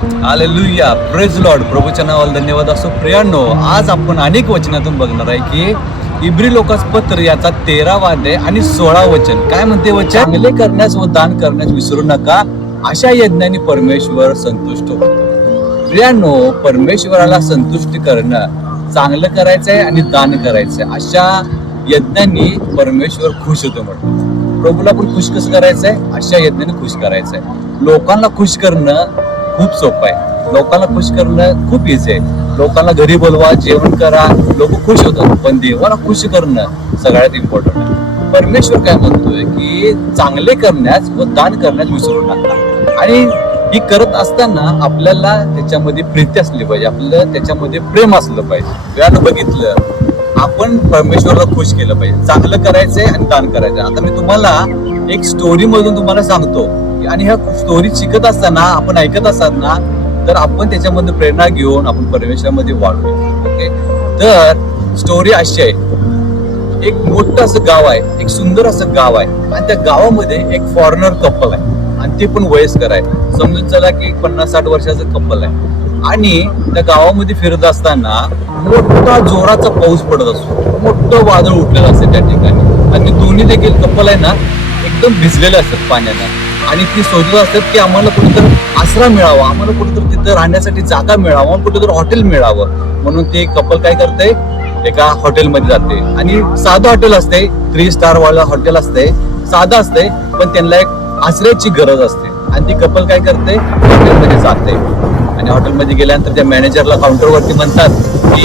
Hallelujah, praise Lord. प्रभूच्या नावाला धन्यवाद असो. प्रियांनो, आज आपण अनेक वचनातून बघणार आहे की इब्री लोकास पत्र याचा 13वा अध्याय आणि 16 वचन काय म्हणते. वचन, चांगले करण्यास व दान करण्यास विसरू नका, अशा यज्ञाने परमेश्वर संतुष्ट होतो. प्रियांनो, परमेश्वराला संतुष्ट करणं, चांगलं करायचंय आणि दान करायचंय, अशा यज्ञांनी परमेश्वर खुश होतो. म्हणतो प्रभूला पण खुश कसं करायचंय, अशा यज्ञाने खुश करायचंय. लोकांना खुश करणं खूप सोपं आहे, लोकांना खुश करणं खूप इझी आहे. लोकांना घरी बोलवा, जेवण करा, लोक खुश होतात. पण देवाला खुश करणं सगळ्यात इम्पॉर्टंट आहे. परमेश्वर काय म्हणतोय की चांगले करण्यास व दान करण्यास विसरू नका. आणि ही करत असताना आपल्याला त्याच्यामध्ये प्रीती असली पाहिजे, आपल्याला त्याच्यामध्ये प्रेम असलं पाहिजे. यानं बघितलं, आपण परमेश्वरला खुश केलं पाहिजे. चांगलं करायचंय आणि दान करायचंय. आता मी तुम्हाला एक स्टोरी मधून तुम्हाला सांगतो, आणि ह्या स्टोरी शिकत असताना, आपण ऐकत असताना, तर आपण त्याच्यामध्ये प्रेरणा घेऊन आपण परमेश्वरामध्ये वाढूया. ओके, तर स्टोरी अशी आहे. एक मोठं असं गाव आहे, एक सुंदर असं गाव आहे, आणि त्या गावामध्ये एक फॉरेनर कपल आहे, आणि ते पण वयस्कर आहे. समजून चला की 50-60 वर्षाचं कपल आहे. आणि त्या गावामध्ये फिरत असताना मोठा जोराचा पाऊस पडत असतो, मोठं वादळ उठलेलं असतं त्या ठिकाणी, आणि ते दोन्ही देखील कपल आहे ना एकदम भिजलेले असतात पाण्यानं. आणि ती शोधत असतात की आम्हाला कुठेतरी आसरा मिळावा, आम्हाला कुठेतरी तिथं राहण्यासाठी जागा मिळावा, कुठेतरी हॉटेल मिळावं. म्हणून ते कपल काय करते, एका हॉटेलमध्ये जाते. आणि साधं हॉटेल असते, 3 स्टार वाला हॉटेल असते, साधं असते, पण त्यांना एक आश्रयाची गरज असते. आणि ती कपल काय करते, हॉटेलमध्ये जाते. आणि हॉटेलमध्ये गेल्यानंतर त्या मॅनेजरला काउंटरवरती म्हणतात की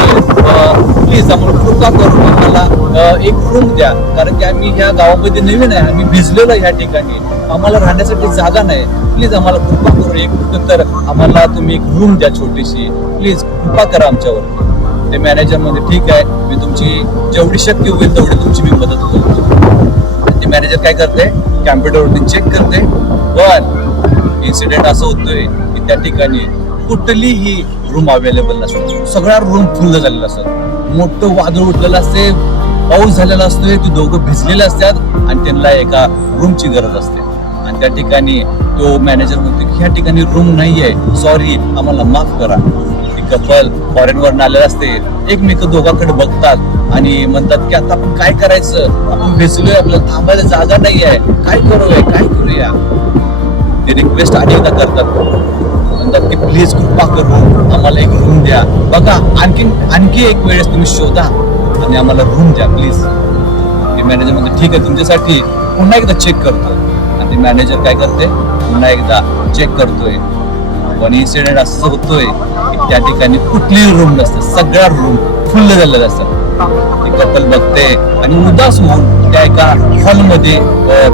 प्लीज आम्हाला कृपा करून आम्हाला एक रूम द्या, कारण की आम्ही ह्या गावामध्ये नवीन आहे, आम्ही भिजलेलो आहे ह्या ठिकाणी, आम्हाला राहण्यासाठी जागा नाही. प्लीज आम्हाला कृपा करून एक तर आम्हाला तुम्ही एक रूम द्या छोटीशी, प्लीज कृपा करा आमच्यावर. ते मॅनेजर म्हणते ठीक आहे, मी तुमची जेवढी शक्य होईल तेवढी तुमची मी मदत करतो. ते मॅनेजर काय करते, कॅम्प्युटरवरती चेक करते. पण इन्सिडेंट असं होतोय की त्या ठिकाणी कुठलीही रूम अवेलेबल नसतो, सगळ्या रूम फुल झालेला असतात. मोठं वादळ उठलेलं असते, पाऊस झालेला असतोय, ते दोघं भिजलेले असतात, आणि त्यांना एका रूमची गरज असते. आणि त्या ठिकाणी तो मॅनेजर म्हणतो की ह्या ठिकाणी रूम नाहीये, सॉरी, आम्हाला माफ करा. ती कपल फॉरेनवरून आलेलं असते, एकमेक दोघांकडे बघतात आणि म्हणतात की आता आपण काय करायचं, आपण भिजलोय, आपल्याला थांबायला जागा नाही आहे, काय करूया. ते रिक्वेस्ट अनेकदा करतात, म्हणतात की प्लीज कृपा करून आम्हाला एक रूम द्या. बघा, आणखी एक वेळेस तुम्ही शोधा आणि आम्हाला रूम द्या प्लीज. ते मॅनेजर म्हणते ठीक आहे, तुमच्यासाठी पुन्हा एकदा चेक करतो. आणि ते मॅनेजर काय करते, पुन्हा एकदा चेक करतोय. पण इन्सिडेंट असं होतोय की त्या ठिकाणी कुठलीही रूम नसते, सगळ्या रूम फुल झालेल्या असतात. ती कपल बघते आणि उदास होऊन त्या एका हॉलमध्ये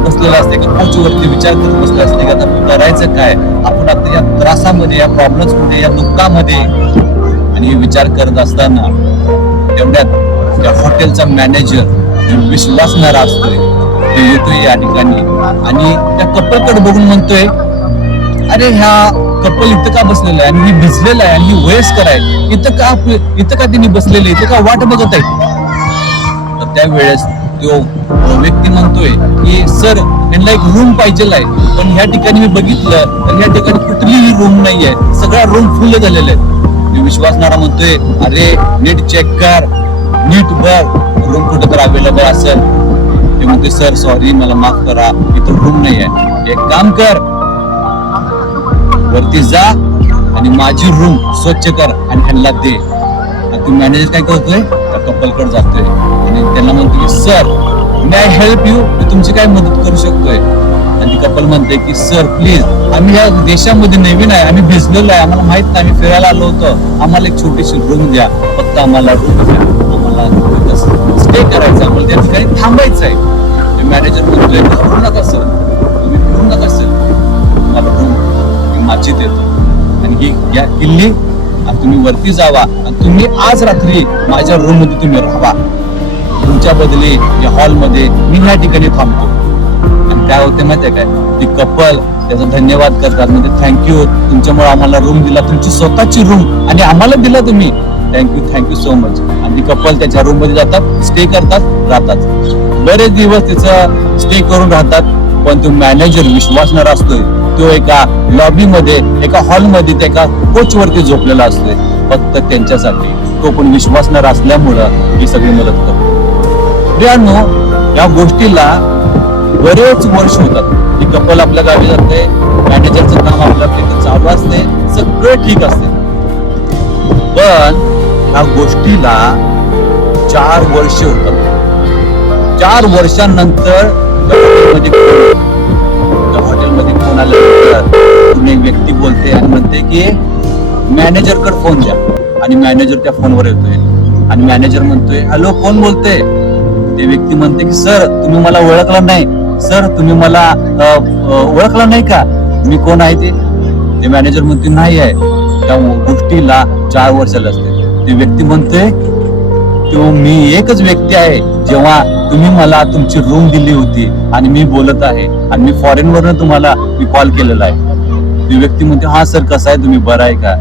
बसलेला असते, एका कोचवरती विचार करत बसले असते की आता करायचं काय, आपण आता या त्रासामध्ये, या प्रॉब्लेम्स मध्ये, या दुःखामध्ये. आणि विचार करत असताना तेवढ्यात त्या हॉटेलचा मॅनेजर विश्वासणारा असतोय, ते येतोय या ठिकाणी आणि त्या कपलकडे बघून म्हणतोय, अरे ह्या कपल इथं का बसलेलं आहे, आणि ही भिजलेला आहे, आणि ही वयस्कर आहे, इथं का तिने बसलेले, इथं का वाट बघत आहे. तर त्यावेळेस तो व्यक्ती म्हणतोय की सर, त्यांना एक रूम पाहिजे आहे, पण ह्या ठिकाणी मी बघितलं तर ह्या ठिकाणी कुठलीही रूम नाही आहे, सगळ्या रूम फुल झालेले आहेत. विश्वासणारा म्हणतोय, अरे नीट चेक कर, नीट बघ, रूम कुठं तर अवेलेबल असेल. ते म्हणते सर सॉरी, मला माफ करा, इथं रूम नाही आहे. एक काम कर, वरती जा आणि माझी रूम स्वच्छ कर आणि ह्यांना दे. आणि मॅनेजर काय करतोय, त्या कपलकडे जातोय आणि त्यांना म्हणतो की sir, may I help you, मी तुमची काय मदत करू शकतोय. आणि ती कपल म्हणते की सर प्लीज, आम्ही या देशामध्ये नवीन आहे, आम्ही भिजलेलो आहे, आम्हाला माहित नाही, आम्ही फिरायला आलो होतो, आम्हाला एक छोटीशी रूम द्या, फक्त आम्हाला रूम द्या, आम्हाला स्टे करायचं, आम्हाला त्या ठिकाणी थांबायचं आहे. ते मॅनेजर म्हणतोय घाबरू नका सर, तुम्ही फिरू नका सर, मला रूम माझी देतो, आणि ही या किल्ली, आणि तुम्ही वरती जावा आणि तुम्ही आज रात्री माझ्या रूम मध्ये तुम्ही राहा, तुमच्या बदली या हॉलमध्ये मी ह्या ठिकाणी थांबतो. आणि काय होते माहितीये काय, ती कपल त्याचा धन्यवाद करतात, म्हणजे थँक्यू, तुमच्यामुळे आम्हाला रूम दिला, तुमची स्वतःची रूम, आणि आम्हाला दिला तुम्ही, थँक्यू सो मच. आणि ती कपल त्याच्या रूम मध्ये जातात, स्टे करतात, राहतात. बरेच दिवस तिचं स्टे करून राहतात. पण तो मॅनेजर विश्वासणार असतोय. तो एका लॉबीमध्ये, एका हॉलमध्ये, त्या एका कोच वरती झोपलेला असतोय, फक्त त्यांच्यासाठी. तो पण विश्वासणार असल्यामुळं ही सगळी मदत करतो. प्रियांनो, या गोष्टीला बरेच वर्ष होतात. ती कपल आपल्या गावी जाते, मॅनेजरचं काम आपल्या चालू असते, सगळं ठीक असते. पण ह्या गोष्टीला 4 वर्ष होतात. 4 वर्षांनंतर हॉटेलमध्ये फोन आल्यानंतर एक व्यक्ती बोलते आणि म्हणते की मॅनेजरकडे फोन द्या. आणि मॅनेजर त्या फोनवर येतोय आणि मॅनेजर म्हणतोय, हॅलो, कोण बोलतोय? ते व्यक्ती म्हणते की सर, तुम्ही मला ओळखला नाही. सर, तुम्ही मला ओळखला नाही का? मी कोण आहे ते मॅनेजर म्हणते नाही आहे. त्या गोष्टीला 4 वर्षाला असते. ते व्यक्ती म्हणते, तो मी एकच व्यक्ती आहे जेव्हा तुम्ही मला तुमची रूम दिली होती आणि मी बोलत आहे आणि मी फॉरेन वरून तुम्हाला मी कॉल केलेला आहे. ती व्यक्ती म्हणते, हा सर, कसा आहे तुम्ही, बरं आहे का?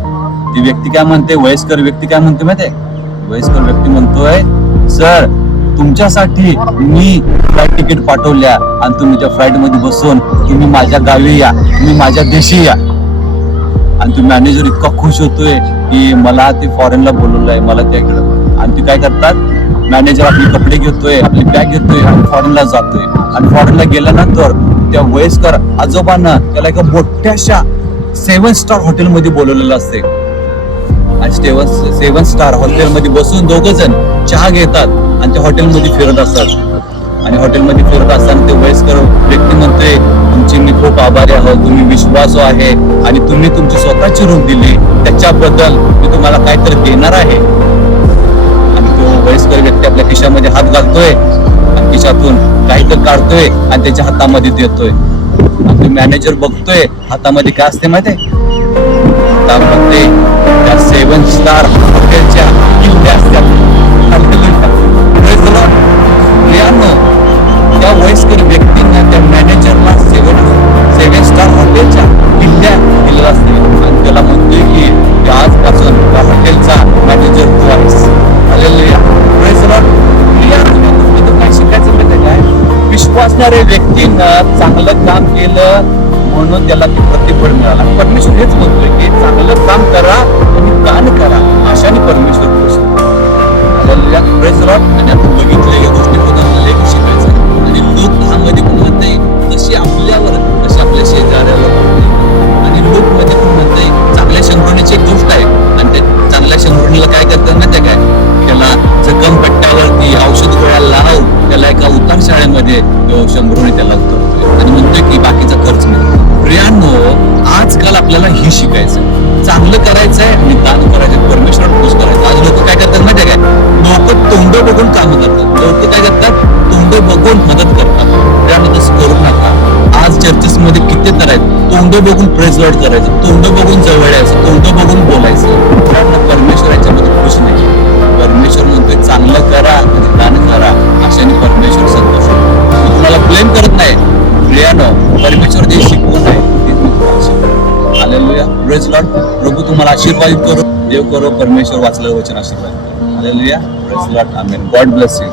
ती व्यक्ती काय म्हणते, वयस्कर व्यक्ती काय म्हणते माहिती आहे? वयस्कर व्यक्ती म्हणतोय, सर, तुमच्यासाठी मी फ्लाईट तिकीट पाठवल्या आणि तुम्ही त्या फ्लाईट मध्ये बसून तुम्ही माझ्या गावी या, तुम्ही माझ्या देशी या. आणि तो मॅनेजर इतका खुश होतोय की मला ते फॉरेनला बोलवलंय, मला त्याकडं. आणि ते काय करतात, मॅनेजर आपले कपडे घेतोय, आपली बॅग घेतोय आणि फॉरेनला जातोय. आणि फॉरेनला गेल्यानंतर त्या वयस्कर आजोबांना त्याला एका मोठ्याशा 7 स्टार हॉटेलमध्ये बोलवलेलं असते. आणि 7 स्टार हॉटेलमध्ये बसून 2 जण चहा घेतात आणि त्या हॉटेलमध्ये फिरत असतात. आणि हॉटेलमध्ये फिरत असताना ते वयस्कर व्यक्ती म्हणते, तुमचे मी खूप आभारी आहोत, तुम्ही विश्वासू आहे आणि तुम्ही तुमची स्वतःची रूम दिली, त्याच्याबद्दल मी तुम्हाला काहीतरी देणार आहे. आणि तो वयस्कर व्यक्ती आपल्या खिशामध्ये हात घालतोय आणि खिशातून काहीतरी काढतोय आणि त्याच्या हातामध्ये देतोय. आणि तो मॅनेजर बघतोय हातामध्ये काय असते माहितीये? हातामध्ये त्या 7 स्टार हॉटेलच्या किल्ल्या असतात. त्या वयस्कर व्यक्तींना, त्या मॅनेजरला 7 स्टार हॉटेलच्या किल्ल्या दिलेला असते आणि त्याला म्हणतोय की आजपासून त्या हॉटेलचा मॅनेजर तू आहेस. काय शिकायचं माहिती काय? विश्वासणाऱ्या व्यक्तीनं चांगलं काम केलं म्हणून त्याला ते प्रतिफळ मिळालं. परमेश्वर हेच म्हणतोय की चांगलं काम करा आणि दान करा, अशाने परमेश्वर खुश होतो. आणि आपण बघितलं या गोष्टीबद्दल आपल्याला एक शिकायचं आहे. आणि लोक मध्ये पण म्हणते तशी आपल्यावर, तशी आपल्या शेजाऱ्यावर. आणि लोक मध्ये पण म्हणते चांगल्या शंभरणीची एक गोष्ट आहे. आणि त्या चांगल्या शंभरणीला काय करतात माहिती काय? त्याला जखम पट्ट्यावरती औषध गोळ्या लावून त्याला एका उतार शाळेमध्ये 100 त्याला उतरतोय आणि म्हणतोय की बाकीचा खर्च नाही. प्रियांनो, आजकाल आपल्याला हे शिकायचं, चांगलं करायचंय आणि दान करायचं, परमेश्वर खुश करायचं. आज लोक काय करतात माहिती काय? लोक तोंड बघून काम करतात. लोक काय करतात? तोंड बघून मदत करतात. प्रियांनो, तसं करू नका. आज चर्चेस मध्ये किती तर आहेत, तोंड बघून प्रेज लॉर्ड करायचं, तोंड बघून जवळ यायचं, तोंड बघून बोलायचं. प्रियांनो, परमेश्वर याच्यामध्ये खुश नाही. परमेश्वर म्हणतोय चांगलं करा आणि दान करा, अशाने परमेश्वर संतोष होतो. मी तुम्हाला ब्लेम करत नाही. प्रियानो, परमेश्वर जे शिकवून आहे ते तुम्हाला शिकवा. Hallelujah, praise Lord. प्रभू तुम्हाला आशीर्वादित करो, देव करो, परमेश्वर वाचलं वचन आशीर्वाद करो. Hallelujah, praise Lord, amen. God bless you.